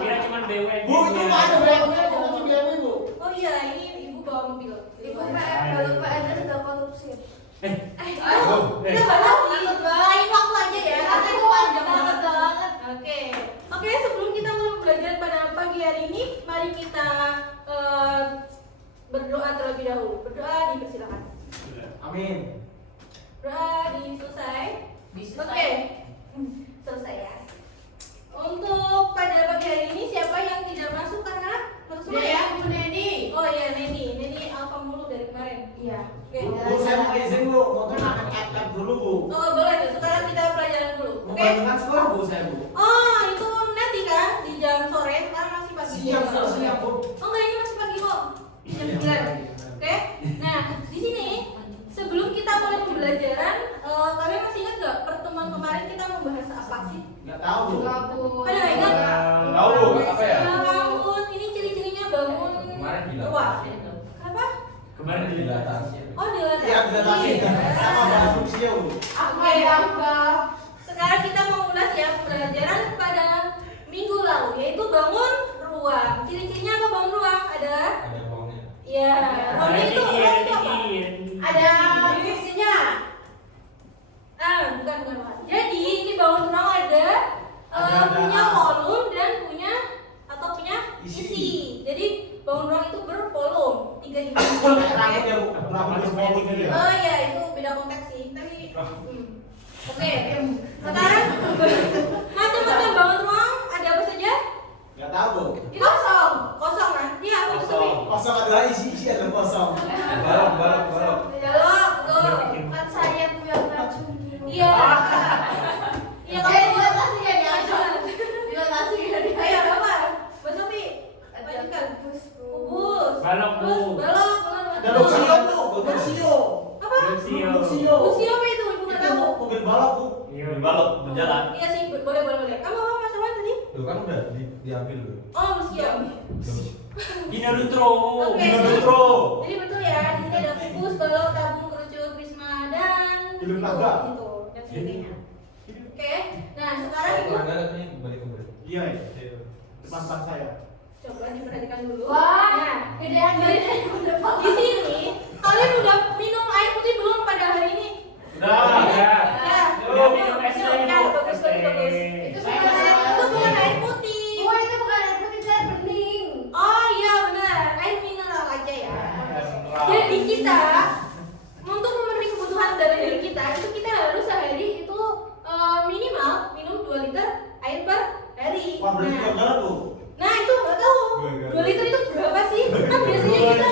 Kira cuma BUMN. Bu, itu nggak ada BUMN, itu BUMN Bu. Oh iya, ini ibu bawa mobil. Ibu PM kalau PN sudah korupsi. Kita bahas lain waktu aja ya, karena itu panjang banget. Oke, sebelum kita mulai belajar pada pagi hari ini, mari kita berdoa terlebih dahulu. Berdoa dipersilakan. Amin. Berdoa selesai. Oke, selesai ya. Untuk pada pagi hari ini siapa yang tidak masuk karena masuk semua ya? Ibu Neni. Oh iya, Neni alfa mulu dari kemarin. Iya. Oke. Bu, saya mau izin Bu, mau turnamen FF dulu Bu. Oh boleh tuh. Sekarang kita pelajaran dulu. Mau Oke. bandingan sekolah Bu saya Bu. Oh itu nanti kan di jam sore. Sekarang masih pagi. Siap Bu. Oh enggak, ini masih pagi kok. Jam 9. Oke. Nah di sini sebelum kita mulai pembelajaran, kalian masih ingat nggak pertemuan kemarin kita membahas apa sih? Nggak tahu Bu. Pada nggak ingat? Tahu Bu, apa ya? Bangun. Ini ciri-cirinya bangun. Kemarin bilang. Ruang. Apa? Kemarin dilatasi. Oh dilatasi. Iya, dilatasi. Sama bahas fungsinya Bu. Oke. Sekarang kita mau ulas ya pembelajaran pada minggu lalu, yaitu bangun ruang. Ciri-cirinya apa bangun ruang? Ada? Ada bohongnya. Ya, ruangnya itu apa? Ada fungsinya. Bukan. Jadi ini bangun ruang ada punya volume dan punya isi. Jadi bangun ruang itu bervolume 3 dimensi. Rambut ya Bu. Rambut semuanya 3 ya. Oh iya, itu beda konteks sih. Tapi oke. Sekarang macam-macam bangun ruang ada apa saja? Nggak tahu Bu. Itu kosong kan? Iya, aku Kosong. Kosong adalah isi ada kosong. Balok. Dialog, tuh. Kan saya tuh yang racun. Iya. Iya, kamu Dilatasi ya diajar. Dilatasi ya diajar. ayo apa? Mbak Sofi, Ada lanjutkan. kubus Bu. Kubus. Balok, Bu. Terus balok. Ada Luxio Bu. Luxio. Apa? Luxio. Luxio. Luxio apa itu? Ibu nggak Itu tahu. mobil balap Bu. Balok berjalan. Iya sih, boleh. Kamu apa Mas Awan tadi? Tuh kan udah diambil loh. Oh, Luxio. Dino Dutro. Oke. Dino Dutro. Jadi betul ya, di sini ada kubus, balok, tabung, kerucut, prisma dan Hidup naga. itu dan sebagainya. Oke. Nah, sekarang Ibu Ada katanya kembali. Iya ya. Depan saya. coba diperhatikan dulu. Wah, Nah, gedean udah di sini kalian udah minum air putih belum pada hari ini? Udah. Ya. Udah minum es teh, Ya, Bu. bagus. Es teh. Itu Saya bukan air Itu bukan air putih. Oh, itu bukan air putih, saya bening. Oh iya benar, air mineral aja ya. Jadi kita untuk memenuhi kebutuhan dari diri kita itu kita harus sehari itu minimal minum 2 liter air per hari. Wah, berarti Nah, benar Bu. nah itu nggak tahu Nggak. 2 liter itu berapa sih? Kan biasanya kita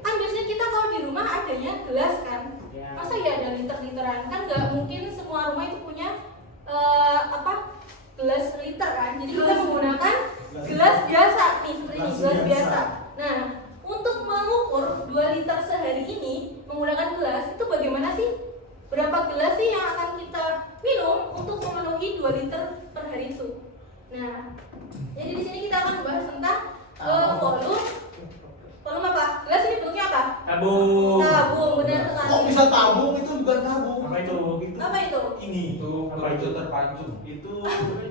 kan biasanya kita kalau di rumah adanya gelas kan. Ya. Masa ya ada liter-literan? Kan nggak mungkin semua rumah itu punya gelas liter kan. Jadi kita menggunakan gelas biasa nih seperti ini, gelas biasa. Nah, untuk mengukur 2 liter sehari ini menggunakan gelas itu bagaimana sih? Berapa gelas sih yang akan kita minum untuk memenuhi 2 liter per hari itu? Nah, jadi di sini kita akan membahas tentang volume. Volume apa? Gelas ini bentuknya apa? Tabung. Tabung, benar Kok sekali. bisa tabung? Itu bukan tabung. Apa itu? Apa itu? Ini. Itu Apa itu itu? terpacu. Itu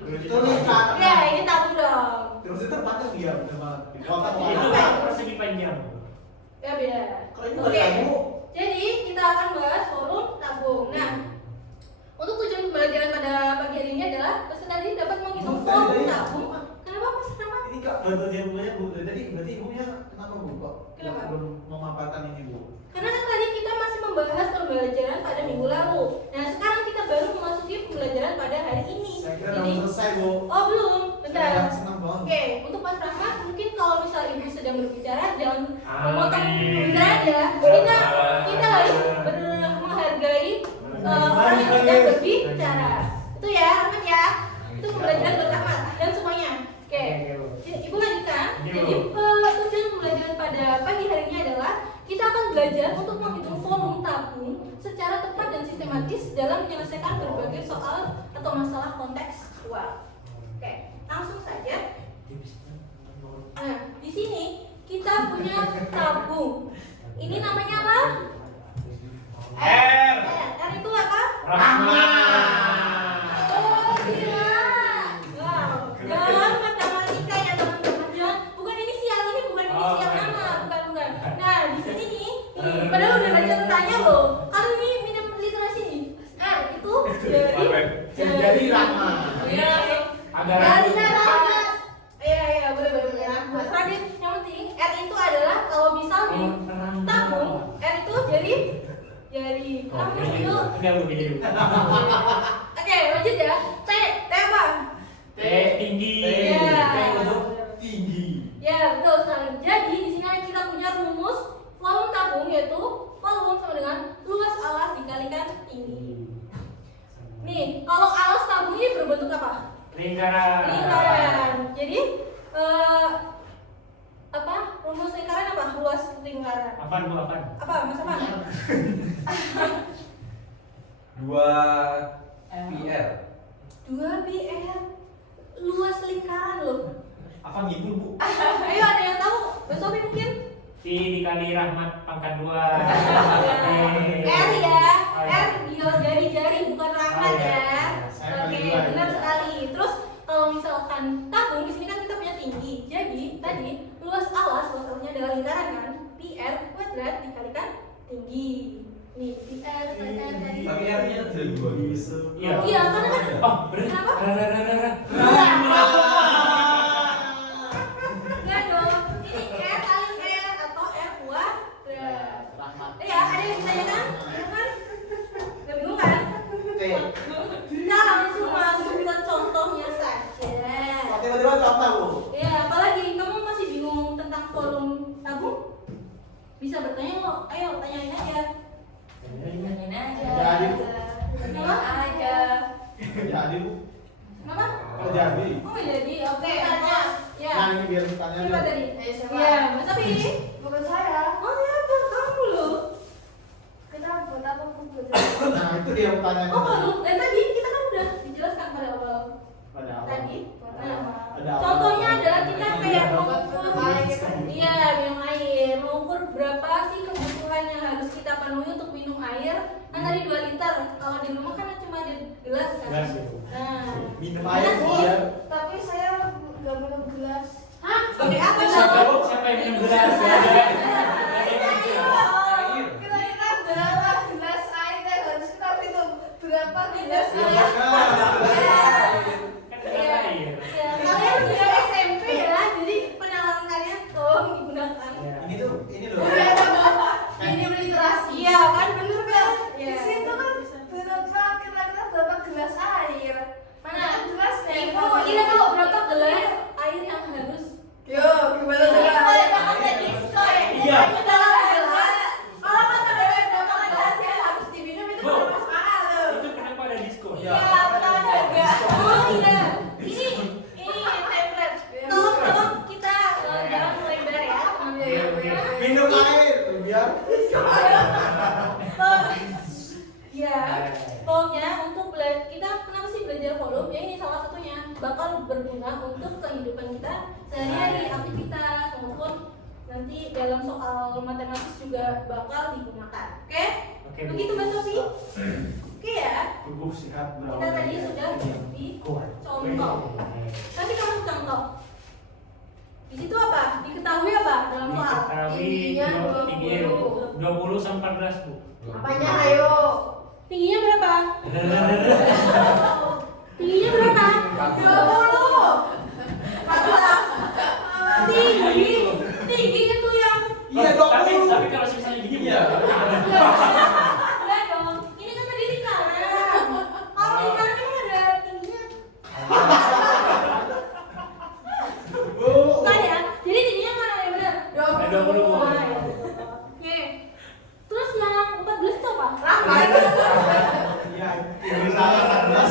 Itu ikan. Ya, ini tabung dong. Terus itu terpanjang dia benar banget. Dipotong Itu warna. persegi panjang. Ya beda. Kalau ini Oke. bukan tabung. Jadi kita akan bahas volume tabung. Nah, untuk tujuan pembelajaran pada pagi hari ini adalah peserta tadi dapat menghitung volume tabung. Kenapa Mas? Kenapa? Ini Kak, bantu dia punya Bu. Tadi berarti ibunya kenapa Bu kok? Kenapa? Belum memaparkan ini Bu. Karena kan tadi kita masih membahas pembelajaran pada minggu lalu. Nah, sekarang kita baru memasuki pembelajaran pada hari ini. Saya kira Jadi, udah selesai Bu. oh belum, bentar. Saya senang banget. Oke, untuk Mas Rahmat mungkin kalau misal ibu sedang berbicara jangan Amin. memotong pembicaraan ya. Kita harus menghargai orang yang sedang berbicara. Itu ya, Rahmat ya. Itu pembelajaran buat Rahmat dan semuanya. Oke. Ibu lanjutkan. Jadi tujuan pembelajaran pada pagi hari ini adalah kita akan belajar untuk menghitung volume tabung secara tepat dan sistematis dalam menyelesaikan berbagai soal atau masalah kontekstual. Oke, langsung saja. Nah, di sini kita punya tabung. Ini namanya apa? R. R itu apa? Rahmat. Oh, gila. Wow. Dalam kacamata jauh gitu. Oke, lanjut ya. T apa? T tinggi. Iya. T untuk tinggi. Ya, betul sekali. Jadi di sini kita punya rumus volume tabung, yaitu volume sama dengan luas alas dikalikan tinggi. Nih, kalau alas tabung ini berbentuk apa? Lingkaran. Lingkaran. Jadi apa? Rumus lingkaran apa? Luas lingkaran. Apaan bu? Apaan? Apa? Mas apa? 2 PR. 2 PR. Luas lingkaran loh. Apa ngibul, Bu? Ayo, ada yang tahu? Mas Sofi mungkin? T dikali Rahmat pangkat 2. R ya. R dia jari-jari bukan rahmat Oh, iya. ya. Saya Oke, kali dua, benar ya. sekali. Terus kalau misalkan tabung di sini kan kita punya tinggi. Jadi tadi luas alasnya adalah lingkaran kan? PR kuadrat dikalikan tinggi. Nih, PR kalikan tadi. Tapi R-nya ada 2 gitu. Iya. Iya, karena kan Oh, bener. Kenapa? Rara. enggak dong. Ini R kali R atau R kuadrat. Rahmat. Ya, ada yang ditanyakan? Bingung kan? Gak bingung kan? T. Kita langsung masuk ke contohnya saja. Tiba-tiba contoh, Bu. Ya, apalagi kamu masih bingung tentang volume tabung? Bisa bertanya kok. Ayo, tanyain aja. Tanyain aja. Jadi. Kenapa? Aja. Jadi, Bu. Kenapa? Oh, jadi. Oh, jadi. Oke, Tanya. Ya. Nah, ini biar tanya Siapa dulu. tadi? Ayo, siapa? Iya, Mas Tapi. Bukan saya. Oh, siapa? Kamu loh. Kita buat apa pun buat. Nah, itu dia pertanyaannya. Oh, kamu. Dan tadi kita kan udah dijelaskan pada awal Pada awal. tadi. Nah, Ada apa? contohnya adalah kita kayak Ada apa? mengukur iya minum air, mengukur berapa sih kebutuhan yang harus kita penuhi untuk minum air. Kan tadi 2 liter, kalau di rumah kan cuma di gelas kan. Gelas itu. Nah, Minum gimana air, Bu, sih? ya. Tapi saya nggak minum gelas. Hah? Pakai apa Siapa dong? siapa yang minum gelas? Kira-kira berapa gelas air yang harus kita minum? Berapa gelas Iya, air? Kan gelas air. Ya, kalian sudah SMP ya, jadi penalaran kalian tolong digunakan. Ya. Ini loh. Udah ada minim literasi. Iya kan, bener kan? Di situ kan berapa kira-kira berapa gelas air? Mana? Gelas Ibu, ini tuh berapa gelas air yang harus? Yo, gimana Iya. Iya. Kalau kata bebek berapa gelas yang harus diminum itu Bu. baru masuk akal tuh. Itu kenapa ada diskon? Iya. Betul juga. Oh iya, ini template. Tolong kita jangan melebar ya. Minum air, biar. Ya, pokoknya untuk kita kenapa sih belajar volume? Ya ini salah satunya bakal berguna untuk kehidupan kita sehari-hari, aktivitas maupun nanti dalam soal matematis juga bakal digunakan. Oke? Oke, Bu. Begitu Mbak Sofi? Oke ya. Tubuh sehat Kita tadi sudah di contoh. Tadi kamu contoh. Di situ apa? Diketahui apa dalam soal? Diketahui tingginya 20 sampai 14 Bu. Apanya ayo? Tingginya berapa? Tingginya berapa? 20. Tinggi itu yang Iya, Tapi 20. kalau misalnya gini Iya. enggak dong. Ini kan tadi lingkaran. Kalau lingkaran kan ada tingginya. Bu. Bukan ya? Jadi tingginya mana yang benar? 20. Oh, ya. Oke. Terus yang 14 itu apa? Iya, tinggi salah 14.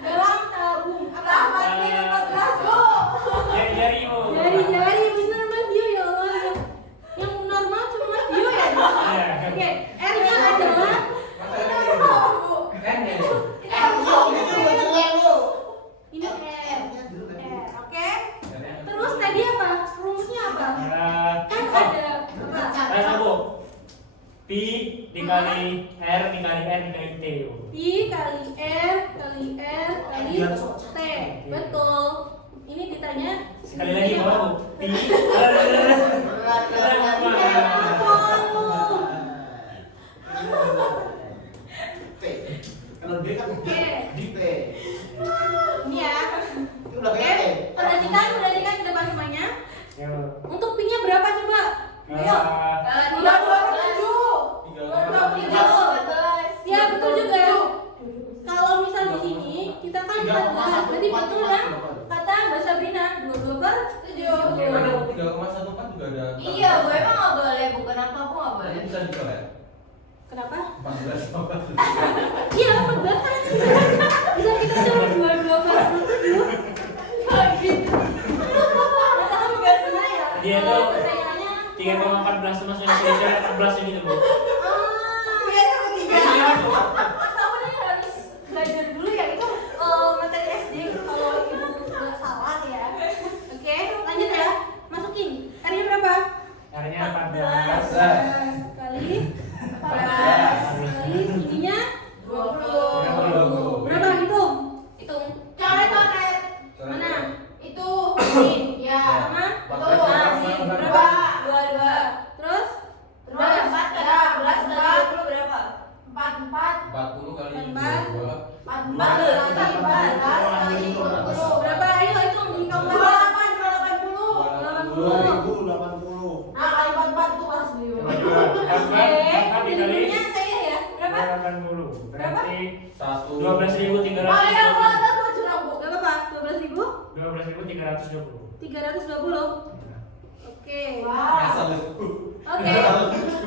Dalam tabung. Apa? Jari-jari Bu. Jari-jari bener Mas Dio ya Allah. Yang normal cuma Mas Dio ya? Iya. Oke, R-nya adalah ini R. Oke. Terus tadi apa? Rumusnya apa? Kan ada apa? Bu. Pi dikali R dikali N dikali T Bu. I kali R kali R kali T. Betul. Ini ditanya Sekali lagi Bu. Pi. Kalau D kan di T. Ini ya. Itu udah Oke. kayak T. Perhatikan ke depan semuanya. Ya Bu. Untuk pi-nya berapa coba? Ayo. 27. 27. Ada 3,14 juga ada. Iya, gue emang nggak boleh. Bukan apa aku nggak boleh. Ini bisa dicoret. Kenapa? 14,14. Iya, benar kan? Bisa kita coba 22,47. Gitu. Katakan nggak benar ya? Dia tuh Pertanyaannya 3,14 itu masuk Indonesia 14 gitu bu. Iya, sama tiga. Mas Tahu nih harus belajar dulu ya, itu materi SD kalau ibu nggak salah ya. Oke, lanjut ya. Masukin. R-nya berapa? R-nya 14. 14 kali 14 kali ininya 20. berapa hitung? Hitung. Coret. Mana? Itu. Ini. Ya. Sama? Itu. Berapa? 22. Terus? Terus 4 kali 14 kali 20 berapa? 44. 40 kali 4. 22. 14 kali 14 kali 20. Berapa? Ayo hitung hitung 28, 80. 80. Nah, kali 44 itu kelas beliau. Oke, Kali jadinya saya ya. Berapa? 80. Berarti 1. 12.300. Pakai kalkulator mau curang, Bu. Berapa Pak? 12.000? 12.320. 320. Oke. Asal lu. Oke.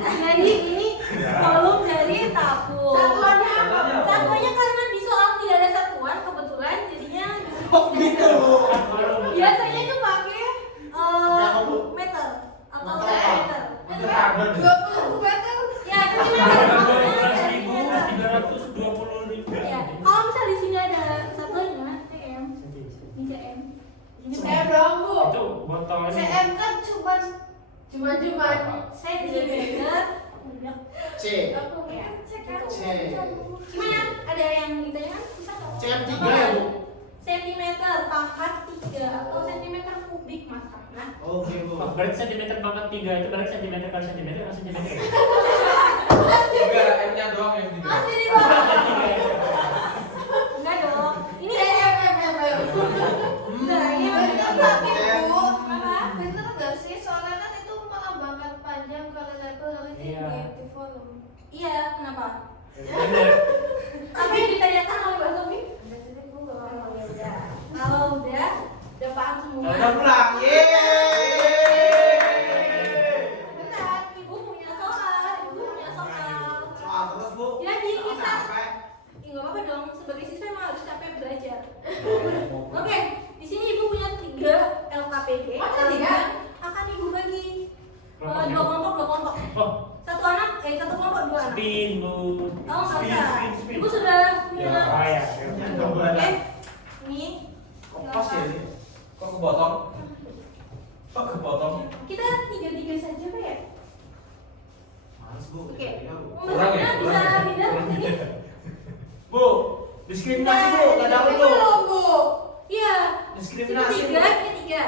Jadi ini volume dari tabung. Satuannya apa? Satuannya karena di soal tidak ada satuan kebetulan jadinya Oh gitu. biasanya itu pakai Berapa, Bu? meter atau Meter. meter. Meter carbon. 20 meter. Ya, tapi meter. 12.320. Ya, kalau misal di sini ada satuannya cm, ini cm. Ini Saya dong, Bu. Itu botol ini. CM kan cuman sentimeter. C. aku kan cek kan. C. Gimana? Ada yang ditanyakan? Bisa nggak? CM3 ya, Bu? Sentimeter pangkat 3 atau sentimeter kubik Mas Rahmat. Oke, Bu. Oh, berarti sentimeter pangkat 3 itu berarti sentimeter kali sentimeter atau sentimeter? Tiga M-nya doang yang tiga. Masih di bawah. Enggak dong. Ini CM. enggak ini Bener nggak sih, Bu? apa? Bener nggak sih? Soalnya kan itu melambangkan panjang kali lebar kali tinggi Iya. di volume. Iya, kenapa? Bener. Apa yang ditanyakan oleh Mbak Sofi? Udah jadi, Bu, nggak apa-apa. Ya udah. Kalau udah paham semua. Udah pulang. Yeay. Bentar, Ibu punya soal. Soal terus, Bu. Jadi kita Capek. nggak apa-apa dong, sebagai siswa emang harus capek belajar. Oke, di sini ibu punya 3 LKPD. Masa 3? Kalian akan ibu bagi dua kelompok. Oh, Satu kelompok 2 anak. spin bu. Oh nggak Spin, usah. spin, spin. Ibu sudah punya. Ya. Oh ya. Oke, ini Kompas ya ini. Kok kepotong? Kok kepotong? kita 3 saja Pak ya. Males, Bu. Oke, Iya, Bu. Mas Kurang ya? Rina bisa Kurang ya? tidak ini? Bu, diskriminasi, Bu. Nggak dapet, Bu. Belum, Bu. Iya. Diskriminasi, Ini Bu. 3, ini 3.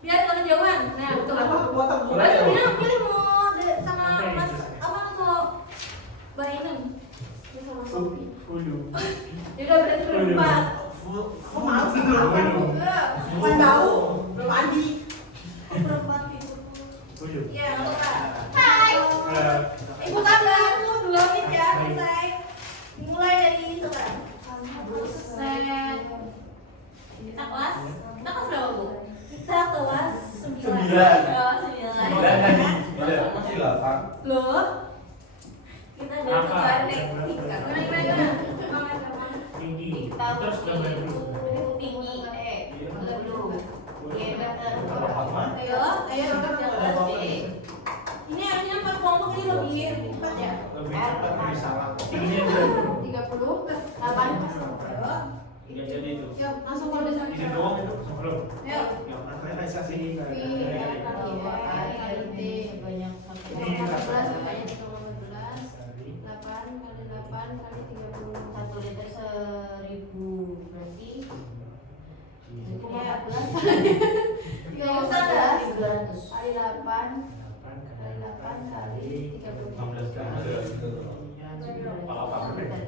Biar nggak kejauhan. Nah, betul. Kenapa kepotong, Bu? Mas Boleh, Bu. Rina pilih mau sama Oke, Mas bisa. apa atau Mbak Ineng? Dia sama Sofi. Hulu. Ya udah berarti berempat. Kok males sih, Bu? Bukan bau. Belum mandi. Berempat ibu. Hulu. Iya, nggak apa-apa. Hai. Ibu tambah aku 2 menit ya, selesai. Dimulai dari sekarang. Buset. Kita kelas berapa Bu? Kita kelas 9. 9. Oh, 9 tadi. Masih 8. Loh? Kita ada Apa? kelas teknika. Gimana? Tinggi. Kita Terus gambar dulu. tinggi. Dulu. Ayo jalan. Ini artinya 4 kelompok ini lebih cepat ya. Lebih cepat lebih salah. Tingginya berapa? 30, 8. Ayo. Nggak jadi itu. Yuk, langsung kalau bisa. Ini doang itu. Sebelum. Ayo. Yang realisasi ini. Banyak Ini 14 kali. 8 kali 8 kali 30. 1 liter 1000 berarti 14 200 kali 8 kali 8 kali 30. 16 kan ada. Apa-apa. 60.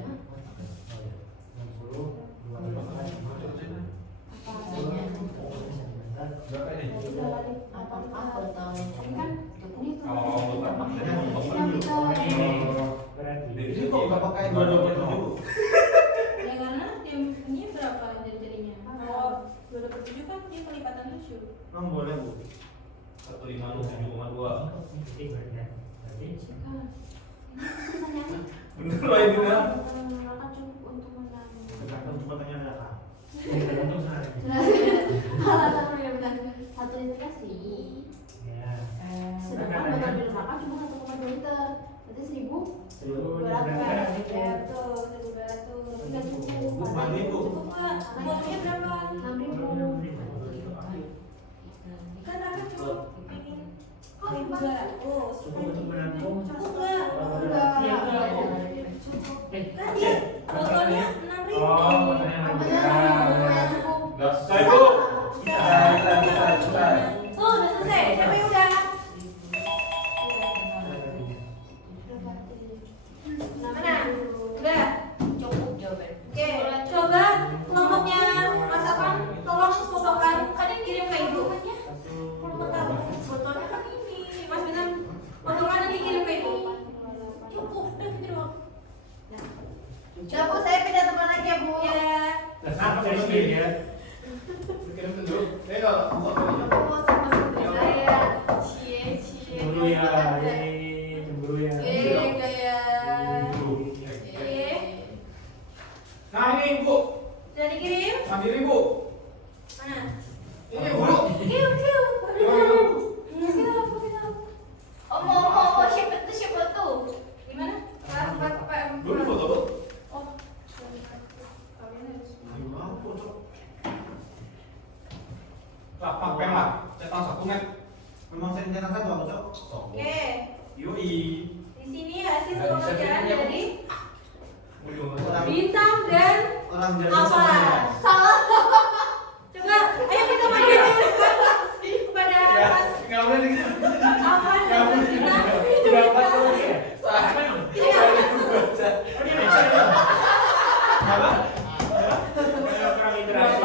Berapa ini? apa tahu Ini kan ini tuh. Kalau lupa Berarti. Ini kok nggak pakai 22 dulu? Ya karena yang ini berapa jadinya? Oh, 2 dapat 7 kan dia kelipatan 7. Emang boleh bu? 156,7,2. Bener Bener lah ini ya. Raka cukup untuk menang. Tergantung kecepatannya Raka. Alasan benar-benar 1 liter gas sih. Sedangkan botol bir Raka cuma 1,2 liter. Berarti 1.200. Ya betul, 1.200. Tidak cukup. Bukan itu. Cukup nggak? Botolnya berapa? 6.000. Kan aku cuma pengen 1.200. Cukup untuk menampung. Cukup nggak? Enggak. Cukup. Eh, Kan dia botolnya 6.000. Oh, botolnya 6.000. Ya cukup. Udah selesai bu. Selesai. Oh, udah selesai. Siapa yang udah? Mana? Udah. Cukup jawaban. Oke, coba kelompoknya Mas Afan, tolong fotokan. Kalian kirim ke ibu. Kelompok tahu. Botolnya kan ini. Mas Binam, fotokan nanti kirim ke ibu. Cukup, udah gitu doang. Ya Bu, saya pindah tempat lagi ya Bu. Ya. Kenapa dari sini ya? Kirim dulu. Kalau buat Oh, sama saya. Cie. Cemburu ya, cemburu ya. Gaya. Nah ini bu, Sudah dikirim? ambil bu. Mana? Ini bu. Kiu. Oh, mau siapa tuh? Gimana? Dulu foto bu. Oh. Gimana cocok? Lapak pemak, cetak 1 net. Memang saya nyetak satu aku cok. Oke. Yoi. Di sini hasil Nggak bisa pekerjaan bikinnya, Bu. dari Orang bintang dan orang jadi apa? Salah. Coba, ayo kita maju kepada Mas Nggak boleh nih. Afan dan Mas Bintang. Berapa tuh ya? Iya. Apa? Kurang interaksi.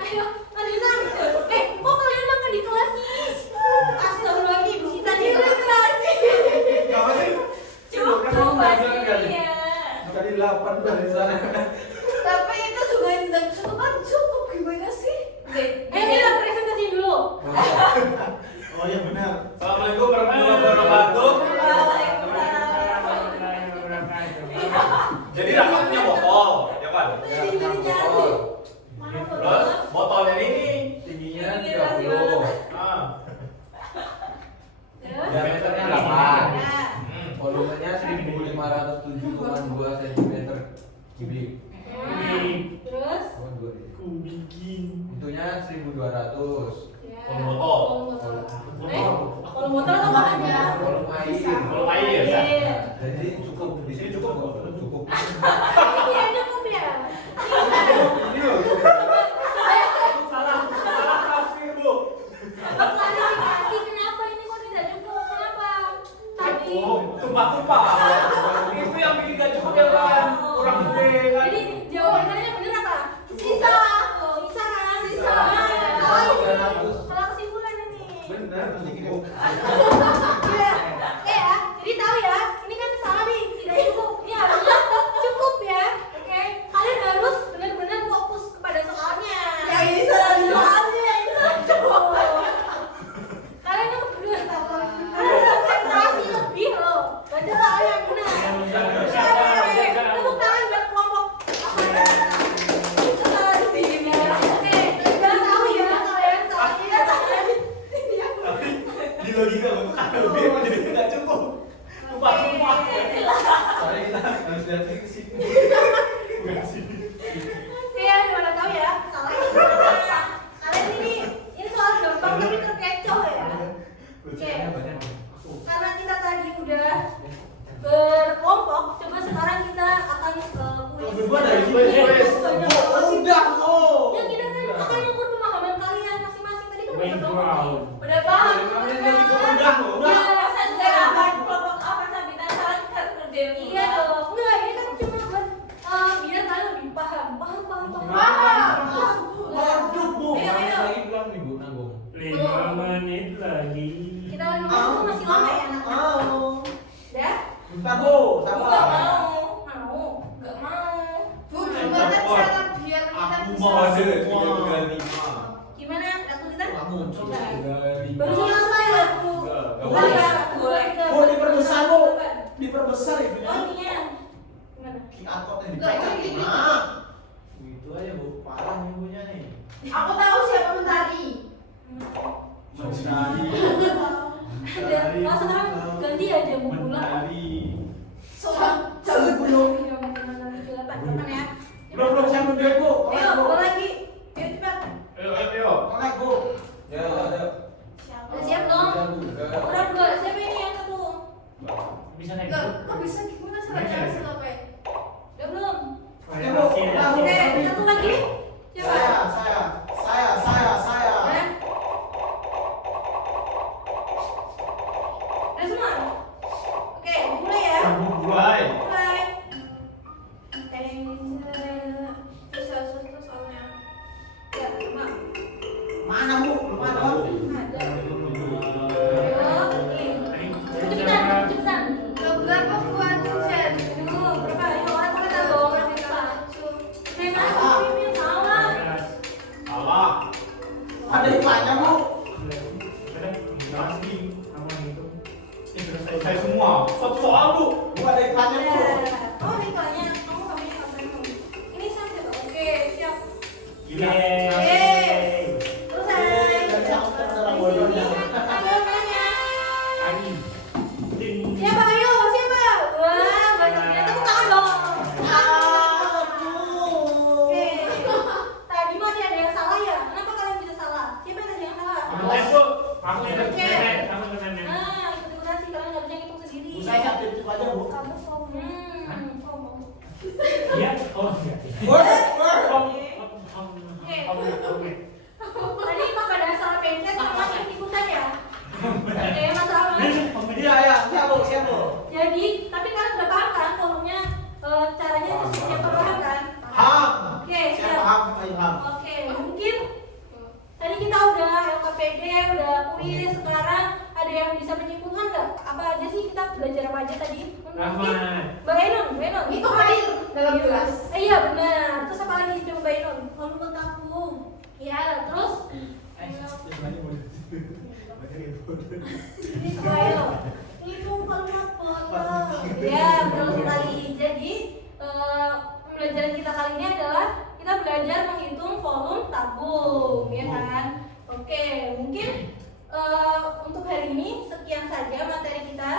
Ayo, Mas Bintang. Kok kalian makan di kelas sih? Astagfirullahaladzim, Bu Sita di kelas. Apa sih? Cukup pastinya. Kali 8 dari sana. Tapi itu juga tidak cukup kan cukup gimana sih? Ayo kita presentasi dulu. Oh iya benar. Assalamualaikum warahmatullahi wabarakatuh. Jadi Raka punya botol, ya kan? Jadi jatuh. Mana Terus botol? botolnya ini, Tingginya Tingginya 30, nah, Terus? diameternya 8, Ya. volumenya 1507,2 cm kubik. Terus? Oh, dua deh. Kubikin. Bentuknya 1200. Ya. Kolom botol. Kolom botol atau bahan ya? Volume air. Kolom air, ya? Iya. Jadi cukup di sini cukup kok. Cukup. Iya cukup ya. Ini loh. Salah tafsir bu. Klarifikasi kenapa ini kok tidak cukup? Kenapa? Tadi. Oh, tumpah-tumpah. Itu yang bikin gak cukup ya kan? Kurang gede kan? Jadi jawabannya bener apa? Sisa. Sisa kan? Sisa. Salah ini. Salah kesimpulan ini. Benar nanti cukup. Iya. Oke ya. Jadi tahu ya. Ini kan salah nih. Tidak cukup. Ini harusnya cukup ya. Oke. Kalian harus benar-benar fokus kepada soalnya. Ya ini salah di soalnya itu cukup. Kalian tuh bener harus konsentrasi lebih loh. Baca soal yang benar. Tepuk tangan buat kelompok. Salah di sini. Oke, udah tahu ya kalian soalnya kan. Di logika lu tuh kan lebih emang jadi gak cukup. Tumpah-tumpah. Soalnya kita harus lihat ke sini. Bukan sini. Oke, udah tahu ya soalnya. Kalian ini soal gampang tapi terkecoh ya. Kuncinya banyak. Karena kita tadi udah berkelompok, coba sekarang kita akan kuis. Berdua dari Kuis. kuis. Udah kok. Ya kita kan akan mengukur pemahaman kalian masing-masing tadi kan udah Background. berkelompok. Udah paham? Udah kok, udah. Masa juga apa kelompok apa sampai salah kita kerjain Iya dong. Enggak, ini kan cuma buat biar kalian lebih paham. Paham. Waduh bu. Ayo. Lagi pulang nih Bu nanggung. 5 menit lagi. Kita itu masih lama ya anak. Udah? Bentar bu. Gak Sabar. Mau. mau. Bu gimana cara biar kita Aku bisa mau hasil. Baru selesai aku. Oh, diperbesar, Bu. Diperbesar itu Oh, ya. ininya. Gimana? QR code yang Loh, dipencet. ini. Nah, Itu aja bu, parah ibunya nih. Aku tahu siapa mentari. Mentari. Kalau sekarang ganti aja mau pulang. Mentari. Soal Cabut belum. Iya, kapan ya? Belum saya mau duit, Bu. Ayo, Kolek, Bu. mau lagi. Ayo cepat. Ayo. Kolek, Bu. Ya, Udah siap belum? Udah dua. Siapa ini yang satu? Bisa naik. Loh, kok bisa gimana salah cara selesai? Udah belum? Oke, Bu. Nah, Bu. Oke, satu lagi. Siapa? Saya. Ya. Udah semua? Oke, mulai ya. Mulai. Mulai. Terus soalnya. Ya, sama. Mana, Bu? Belum ada. Ada. Ayo, oke. Cepetan. Berapa buat hujan? Ayo, berapa? Ayo, orang komentar dong. Orang bisa. Memang ini salah. Salah. Ada iklannya, Bu. Selesai semua. Satu soal, Bu. Bu, ada iklannya, Bu. Oh, ini iklannya. Kamu kami kamu. Ini sampai oke, siap. Yeay. Selesai. Dan sampai dalam bodohnya. Ayo nanya. Ani. Ding. Siapa? Ayo, siapa? Wah, banyak. Tepuk tangan dong. Oke. Tadi masih ada yang salah ya? Kenapa kalian bisa salah? Siapa yang tadi yang salah? Nenek, Bu. Aku yang nenek. Aku yang nenek. Nah, ikut-ikutan sih kalian nggak bisa ngitung sendiri. Bu, saya titip aja, Bu. Kamu sombong. Sombong. Iya. Oh, iya. Oke. Tadi pas pada salah pencet sama ikut-ikutan ya? Oke, masalah. Iya, siap, Bu. Jadi, tapi kalian udah paham kan forumnya, caranya siapa paham kan? Paham. Oke, Saya siap. paham, Pak Ilham. Oke, mungkin tadi kita udah LKPD, udah kuis, sekarang ada yang bisa menyimpulkan nggak? Apa aja sih kita belajar apa aja tadi? Mungkin Mbak Ainun. Itu hadir dalam kelas. Iya benar. Terus apa lagi coba Mbak Ainun? Volume tabung. Iya, terus ini ayo. Itu volume foto. Ya, betul sekali. Jadi pembelajaran kita kali ini adalah kita belajar menghitung volume tabung, ya kan? Oke, mungkin untuk hari ini sekian saja materi kita.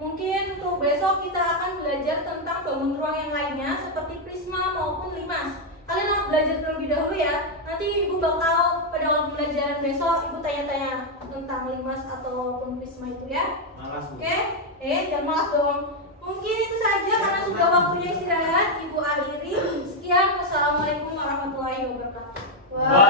Mungkin untuk besok kita akan belajar tentang bangun ruang yang lainnya seperti prisma maupun limas. Kalian harus belajar terlebih dahulu ya. Nanti ibu bakal pada waktu pembelajaran besok ibu tanya-tanya tentang limas ataupun prisma itu ya. Malas, Bu. Oke, jangan malas dong. Mungkin itu saja karena sudah waktunya istirahat. Ibu akhiri. Sekian, wassalamualaikum warahmatullahi wabarakatuh. Wah.